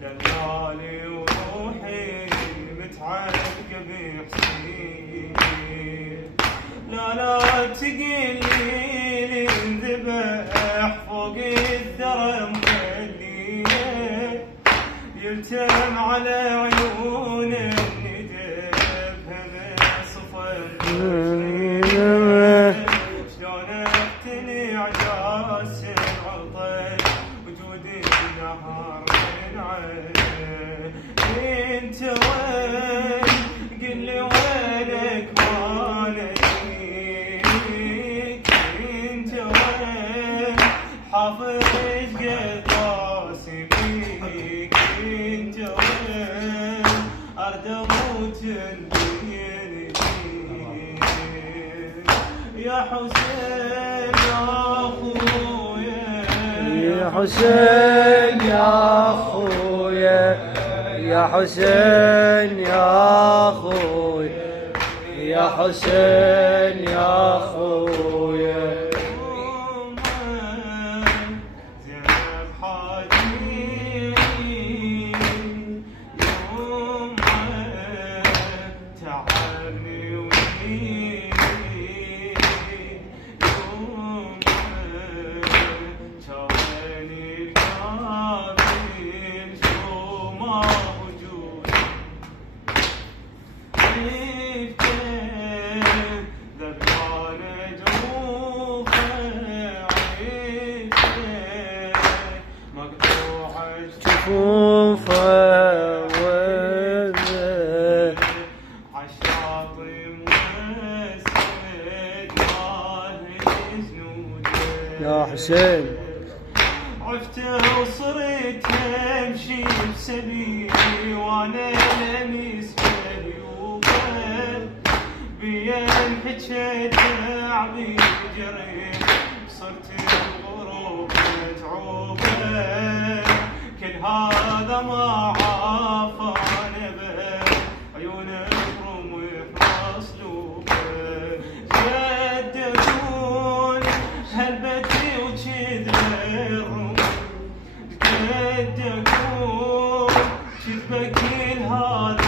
دلالي وروحي متعلقة بحسين، لا تقلي انذبح فوق الثرى مخليه يلتم على عيون الندب هذا صفر شلون اقتنع جاس العطش وجودي نهار من عين. انت وين قل لي وينك ما نجيك، انت وين حافظ قطاسي بيك، انت وين ارد اموت نديني يا حسين يا اخويا، يا حسين يا اخويا، يا حسين يا اخويا، يا حسين يا اخويا. زينب حاجي يوم تعبني ويجيني، يوم شافني الكامل شو ما وجودي جفوفه عالشاطئ موسد ماهي جنوده يا حسين. عفته وصرت امشي بسبيلي وانا لمس بعيوبه، بين حجة تعبي جريح صرت الغروب متعوبه، كل هذا ما عافى نبه عيونه برمح مصلوبه، جددون هلبتي وجذبه الروم قد اكون كذبه كل هذا